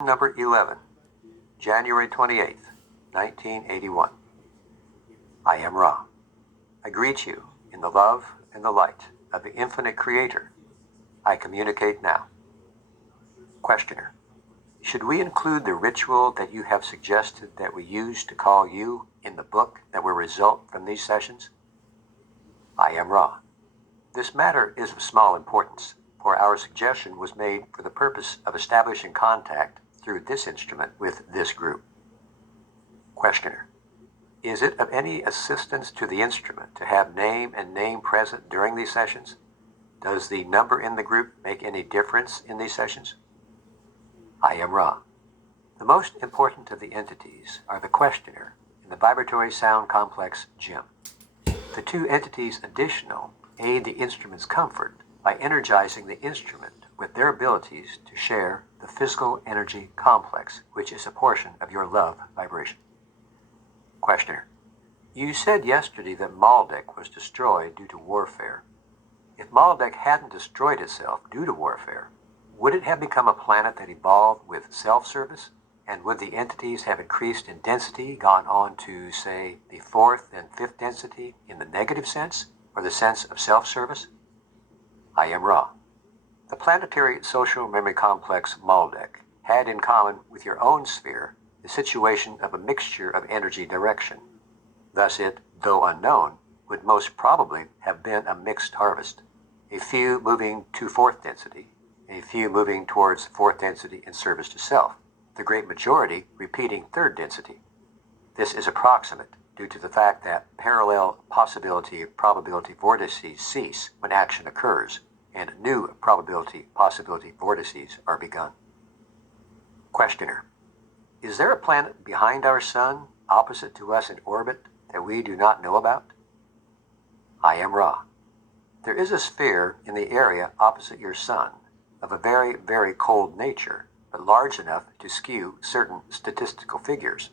Number 11, January 28th, 1981. I am Ra. I greet you in the love and the light of the infinite Creator. I communicate now. Questioner. Should we include the ritual that you have suggested that we use to call you in the book that will result from these sessions? I am Ra. This matter is of small importance, for our suggestion was made for the purpose of establishing contact through this instrument with this group. Questioner. Is it of any assistance to the instrument to have name and name present during these sessions? Does the number in the group make any difference in these sessions? I am Ra. The most important of the entities are the questioner and the vibratory sound complex Jim. The two entities additional aid the instrument's comfort by energizing the instrument with their abilities to share the physical energy complex, which is a portion of your love vibration. Questioner. You said yesterday that Maldek was destroyed due to warfare. If Maldek hadn't destroyed itself due to warfare, would it have become a planet that evolved with self-service? And would the entities have increased in density, gone on to, say, the fourth and fifth density in the negative sense, or the sense of self-service? I am Ra. The planetary social memory complex Maldek had in common with your own sphere the situation of a mixture of energy direction. Thus it, though unknown, would most probably have been a mixed harvest, a few moving to fourth density, a few moving towards fourth density in service to self, the great majority repeating third density. This is approximate due to the fact that parallel possibility-probability vortices cease when action occurs, and new probability-possibility vortices are begun. Questioner. Is there a planet behind our sun, opposite to us in orbit, that we do not know about? I am Ra. There is a sphere in the area opposite your sun, of a very, very cold nature, but large enough to skew certain statistical figures.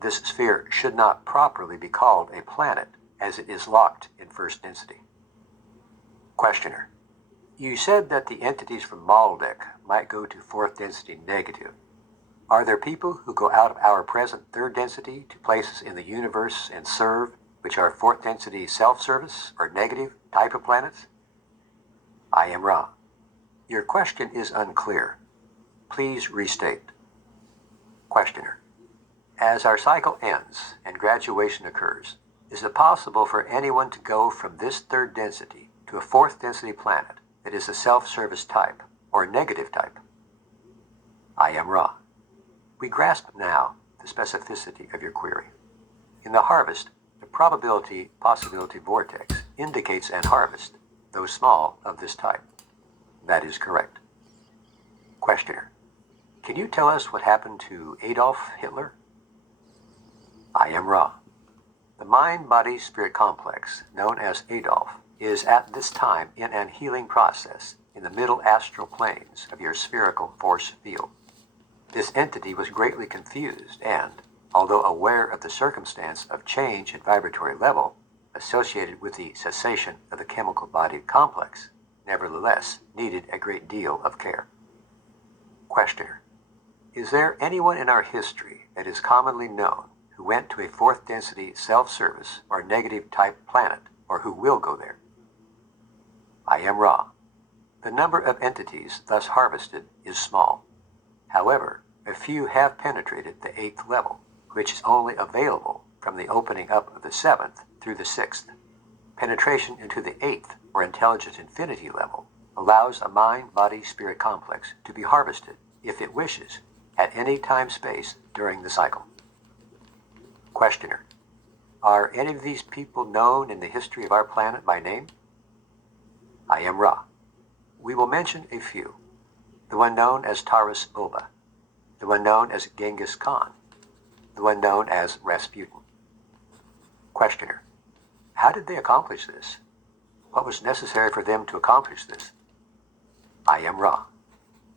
This sphere should not properly be called a planet, as it is locked in first density. Questioner. You said that the entities from Maldek might go to fourth density negative. Are there people who go out of our present third density to places in the universe and serve, which are fourth density self-service or negative type of planets? I am Ra. Your question is unclear. Please restate. Questioner. As our cycle ends and graduation occurs, is it possible for anyone to go from this third density to a fourth density planet that is a self-service type or negative type? I am Ra. We grasp now the specificity of your query. In the harvest, the probability-possibility vortex indicates an harvest, though small, of this type. That is correct. Questioner. Can you tell us what happened to Adolf Hitler? I am Ra. The mind-body-spirit complex, known as Adolf, is at this time in an healing process in the middle astral planes of your spherical force field. This entity was greatly confused and, although aware of the circumstance of change in vibratory level associated with the cessation of the chemical body complex, nevertheless needed a great deal of care. Questioner. Is there anyone in our history that is commonly known who went to a fourth density self-service or negative type planet, or who will go there? I am Ra. The number of entities thus harvested is small. However, a few have penetrated the 8th level, which is only available from the opening up of the 7th through the 6th. Penetration into the 8th, or intelligent infinity level, allows a mind-body-spirit complex to be harvested, if it wishes, at any time-space during the cycle. Questioner. Are any of these people known in the history of our planet by name? I am Ra. We will mention a few. The one known as Taras Bulba, the one known as Genghis Khan, the one known as Rasputin. Questioner. How did they accomplish this? What was necessary for them to accomplish this? I am Ra.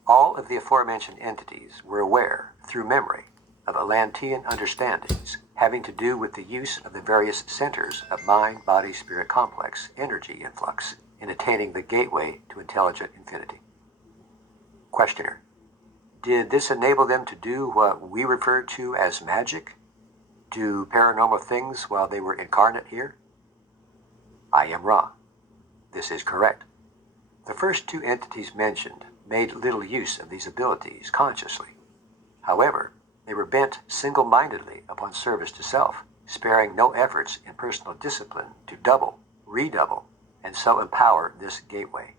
All of the aforementioned entities were aware, through memory, of Atlantean understandings having to do with the use of the various centers of mind-body-spirit complex energy influx in attaining the gateway to intelligent infinity. Questioner. Did this enable them to do what we refer to as magic? Do paranormal things while they were incarnate here? I am Ra. This is correct. The first two entities mentioned made little use of these abilities consciously. However, they were bent single-mindedly upon service to self, sparing no efforts in personal discipline to double, redouble, and so empower this gateway.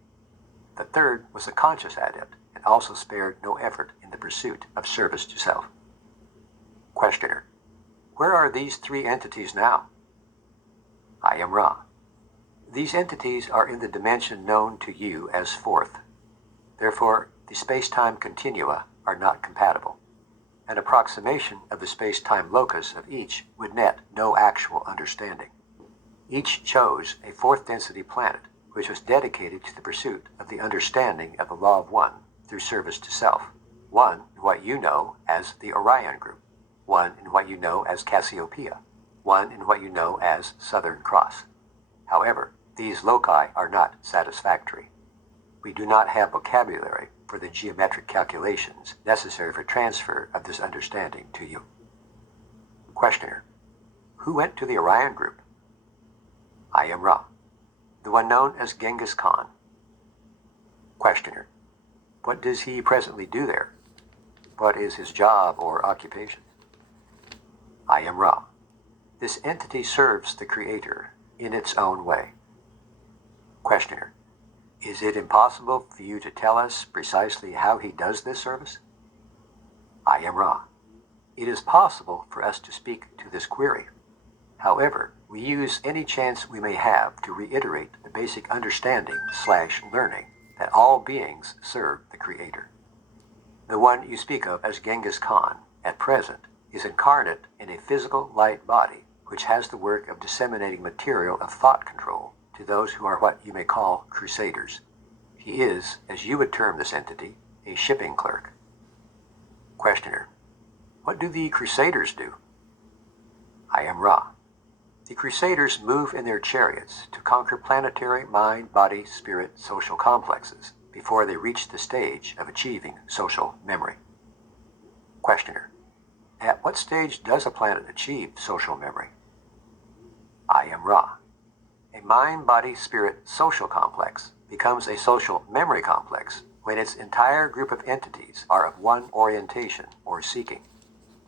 The third was a conscious adept and also spared no effort in the pursuit of service to self. Questioner: where are these three entities now? I am Ra. These entities are in the dimension known to you as fourth. Therefore, the space-time continua are not compatible. An approximation of the space-time locus of each would net no actual understanding. Each chose a fourth-density planet, which was dedicated to the pursuit of the understanding of the Law of One through service to self. One in what you know as the Orion Group, one in what you know as Cassiopeia, one in what you know as Southern Cross. However, these loci are not satisfactory. We do not have vocabulary for the geometric calculations necessary for transfer of this understanding to you. Questioner: who went to the Orion Group? I am Ra, the one known as Genghis Khan. Questioner: what does he presently do there? What is his job or occupation? I am Ra. This entity serves the Creator in its own way. Questioner: is it impossible for you to tell us precisely how he does this service? I am Ra. It is possible for us to speak to this query. However, we use any chance we may have to reiterate the basic understanding/learning that all beings serve the Creator. The one you speak of as Genghis Khan, at present, is incarnate in a physical light body, which has the work of disseminating material of thought control to those who are what you may call crusaders. He is, as you would term this entity, a shipping clerk. Questioner: what do the crusaders do? I am Ra. The crusaders move in their chariots to conquer planetary mind, body, spirit, social complexes before they reach the stage of achieving social memory. Questioner: at what stage does a planet achieve social memory? I am Ra. A mind-body-spirit social complex becomes a social memory complex when its entire group of entities are of one orientation or seeking.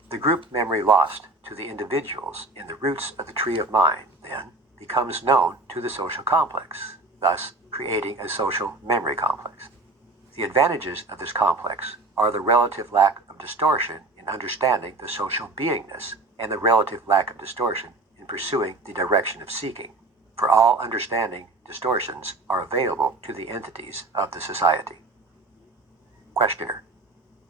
The group memory lost to the individuals in the roots of the tree of mind, then, becomes known to the social complex, thus creating a social memory complex. The advantages of this complex are the relative lack of distortion in understanding the social beingness and the relative lack of distortion in pursuing the direction of seeking. For all understanding distortions are available to the entities of the society. Questioner: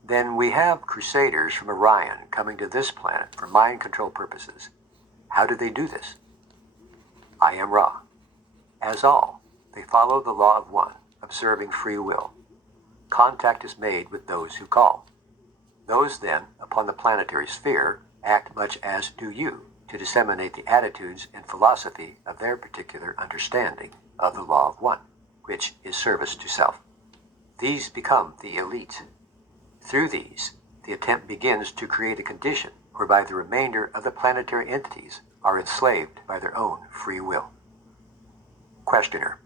then we have crusaders from Orion coming to this planet for mind control purposes. How do they do this? I am Ra. As all, they follow the Law of One, observing free will. Contact is made with those who call. Those then, upon the planetary sphere, act much as do you, to disseminate the attitudes and philosophy of their particular understanding of the Law of One, which is service to self. These become the elite. Through these, the attempt begins to create a condition whereby the remainder of the planetary entities are enslaved by their own free will. Questioner: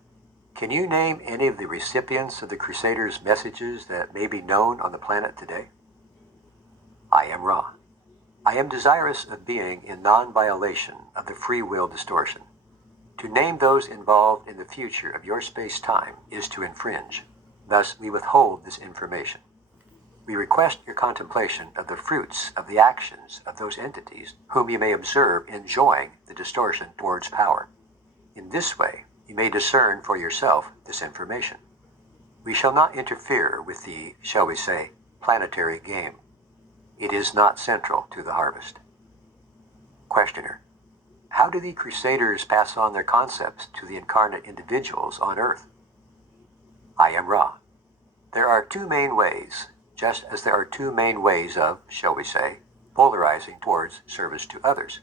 can you name any of the recipients of the Crusaders' messages that may be known on the planet today? I am Ra. I am desirous of being in non-violation of the free will distortion. To name those involved in the future of your space-time is to infringe. Thus, we withhold this information. We request your contemplation of the fruits of the actions of those entities whom you may observe enjoying the distortion towards power. In this way, you may discern for yourself this information. We shall not interfere with the, shall we say, planetary game. It is not central to the harvest. Questioner: how do the Crusaders pass on their concepts to the incarnate individuals on Earth? I am Ra. There are two main ways, just as there are two main ways of, shall we say, polarizing towards service to others.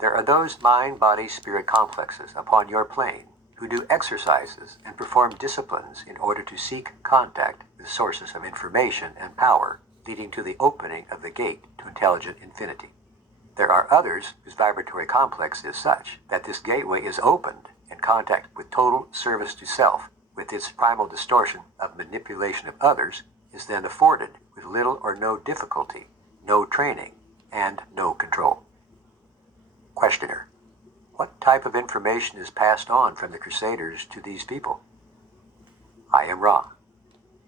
There are those mind-body-spirit complexes upon your plane who do exercises and perform disciplines in order to seek contact with sources of information and power leading to the opening of the gate to intelligent infinity. There are others whose vibratory complex is such that this gateway is opened in contact with total service to self, with its primal distortion of manipulation of others, is then afforded with little or no difficulty, no training, and no control. Questioner: what type of information is passed on from the Crusaders to these people? I am Ra.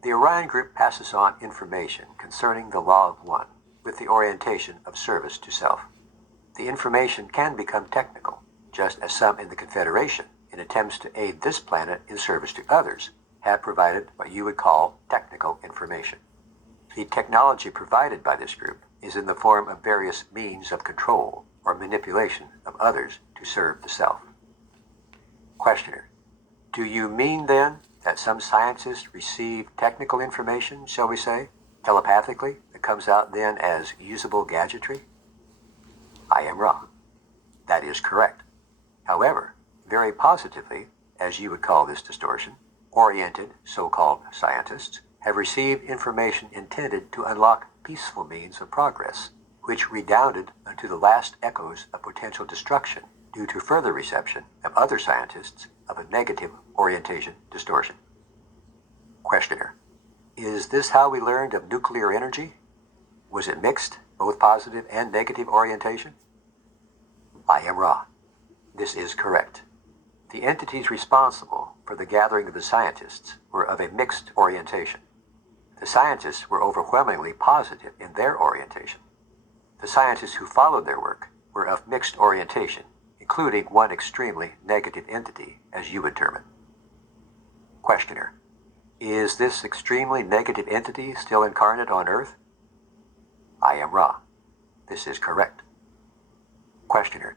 The Orion Group passes on information concerning the Law of One with the orientation of service to self. The information can become technical, just as some in the Confederation, in attempts to aid this planet in service to others, have provided what you would call technical information. The technology provided by this group is in the form of various means of control or manipulation of others to serve the self. Questioner: do you mean then that some scientists receive technical information, shall we say, telepathically, that comes out then as usable gadgetry? I am Ra. That is correct. However, very positively, as you would call this distortion, oriented so-called scientists have received information intended to unlock peaceful means of progress, which redounded unto the last echoes of potential destruction due to further reception of other scientists of a negative orientation distortion. Questioner: is this how we learned of nuclear energy? Was it mixed, both positive and negative orientation? I am Ra. This is correct. The entities responsible for the gathering of the scientists were of a mixed orientation. The scientists were overwhelmingly positive in their orientation. The scientists who followed their work were of mixed orientation, including one extremely negative entity, as you would term it. Questioner: is this extremely negative entity still incarnate on Earth? I am Ra. This is correct. Questioner: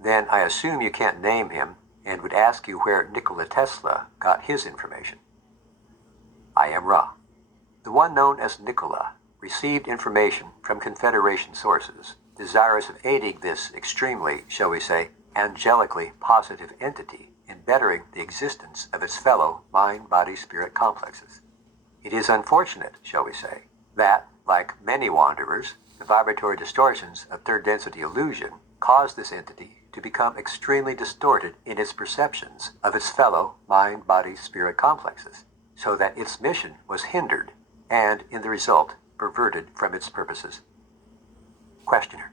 then I assume you can't name him and would ask you where Nikola Tesla got his information. I am Ra. The one known as Nikola received information from Confederation sources, desirous of aiding this extremely, shall we say, angelically positive entity in bettering the existence of its fellow mind-body-spirit complexes. It is unfortunate, shall we say, that, like many wanderers, the vibratory distortions of third-density illusion cause this entity to become extremely distorted in its perceptions of its fellow mind-body-spirit complexes, so that its mission was hindered and, in the result, perverted from its purposes. Questioner: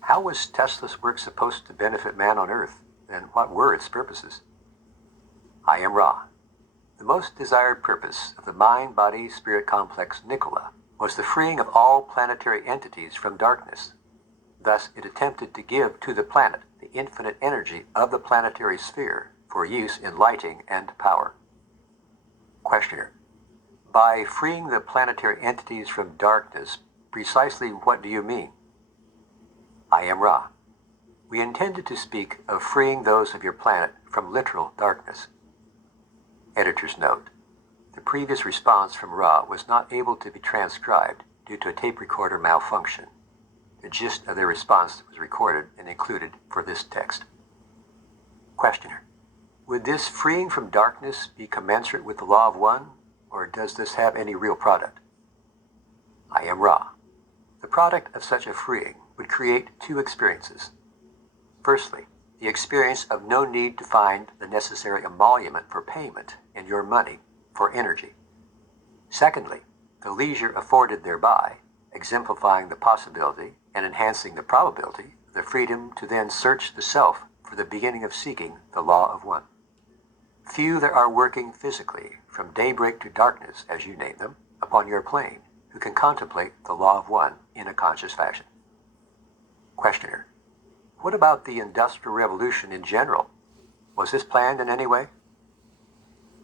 how was Tesla's work supposed to benefit man on Earth, and what were its purposes? I am Ra. The most desired purpose of the mind-body-spirit complex Nikola was the freeing of all planetary entities from darkness. Thus, it attempted to give to the planet the infinite energy of the planetary sphere for use in lighting and power. Questioner: by freeing the planetary entities from darkness, precisely what do you mean? I am Ra. We intended to speak of freeing those of your planet from literal darkness. Editor's note: the previous response from Ra was not able to be transcribed due to a tape recorder malfunction. The gist of their response was recorded and included for this text. Questioner: would this freeing from darkness be commensurate with the Law of One, or does this have any real product? I am Ra. The product of such a freeing would create two experiences. Firstly, the experience of no need to find the necessary emolument for payment in your money for energy. Secondly, the leisure afforded thereby, exemplifying the possibility and enhancing the probability of the freedom to then search the self for the beginning of seeking the Law of One. Few there are working physically, from daybreak to darkness, as you name them, upon your plane, who can contemplate the Law of One in a conscious fashion. Questioner: what about the Industrial Revolution in general? Was this planned in any way?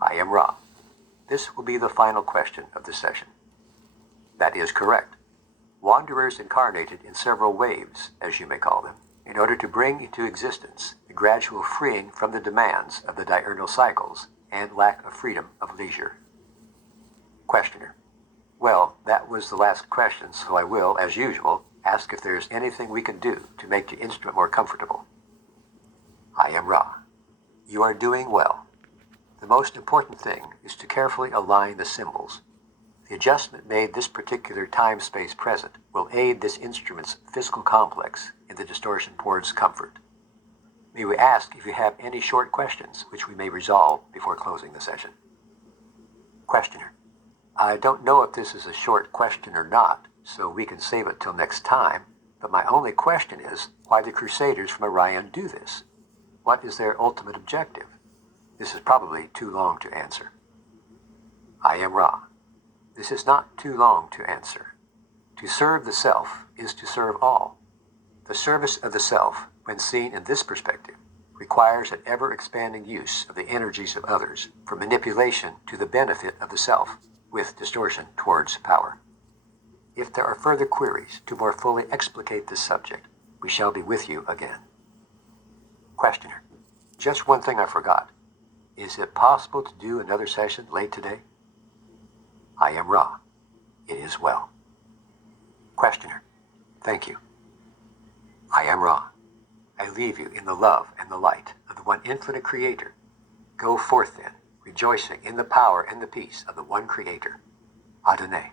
I am Ra. This will be the final question of the session. That is correct. Wanderers incarnated in several waves, as you may call them, in order to bring into existence the gradual freeing from the demands of the diurnal cycles and lack of freedom of leisure. Questioner: well, that was the last question, so I will, as usual, ask if there is anything we can do to make the instrument more comfortable. I am Ra. You are doing well. The most important thing is to carefully align the symbols. The adjustment made this particular time-space present will aid this instrument's physical complex in the distortion towards comfort. May we ask if you have any short questions which we may resolve before closing the session? Questioner: I don't know if this is a short question or not, so we can save it till next time, but my only question is why the Crusaders from Orion do this. What is their ultimate objective? This is probably too long to answer. I am Ra. This is not too long to answer. To serve the self is to serve all. The service of the self, when seen in this perspective, requires an ever-expanding use of the energies of others for manipulation to the benefit of the self, with distortion towards power. If there are further queries to more fully explicate this subject, we shall be with you again. Questioner: just one thing I forgot. Is it possible to do another session late today? I am Ra. It is well. Questioner: thank you. I am Ra. I leave you in the love and the light of the one infinite Creator. Go forth then, rejoicing in the power and the peace of the one Creator. Adonai.